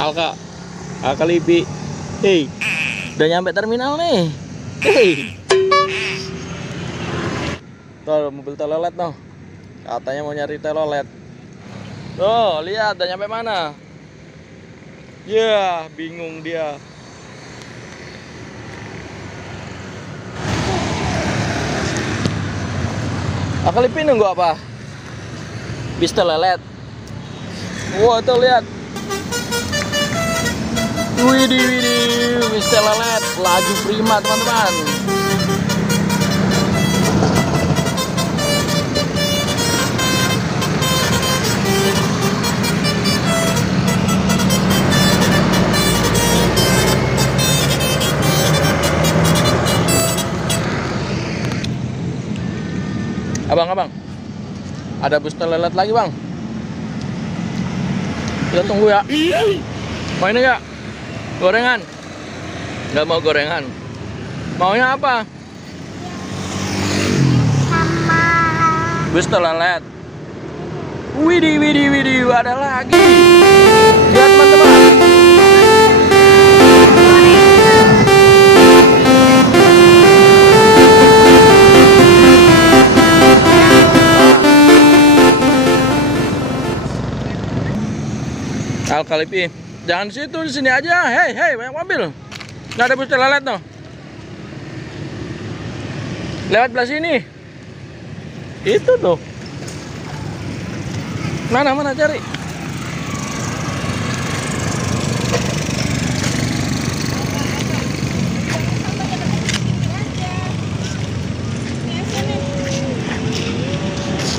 Alka, Alkalipi. Hei, udah nyampe terminal nih. Hei, tuh mobil telolet noh. Katanya mau nyari telolet. Tuh, lihat udah nyampe mana? Ya, bingung dia. Alkalipi nunggu apa? Bis telolet. Wah, tuh lihat. Widih, bis telolet, laju prima teman-teman. Abang, ada bus telolet lagi bang. Kita tunggu ya. Mau ini nggak? Gorengan? Nggak mau gorengan. Maunya apa? Sama Bus telolet. Widih, ada lagi. Lihat teman-teman. Alkalipi, jangan di situ, di sini aja. Hei, banyak mobil. Nggak ada bus telolet no. Lewat belah sini. Itu tuh. Mana cari?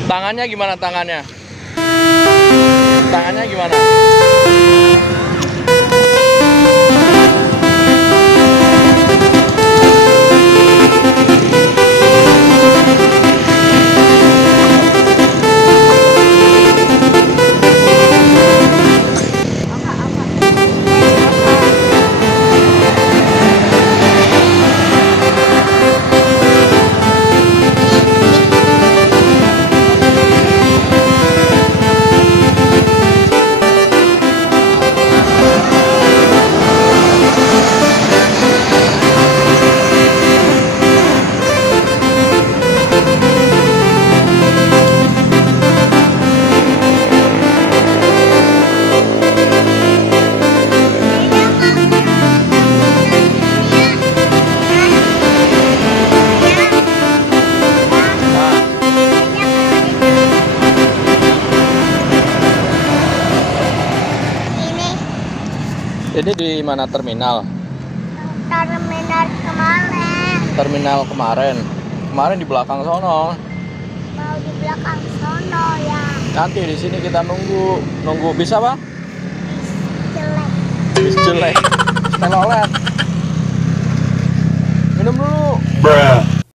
Tangannya gimana tangannya? Tangannya gimana? Ini di mana terminal? terminal kemarin. Terminal kemarin. Kemarin di belakang sono. Mau di belakang sono ya. Nanti di sini kita nunggu bis apa? Jelek. Bis jelek. Telolet. Minum dulu. Bruh.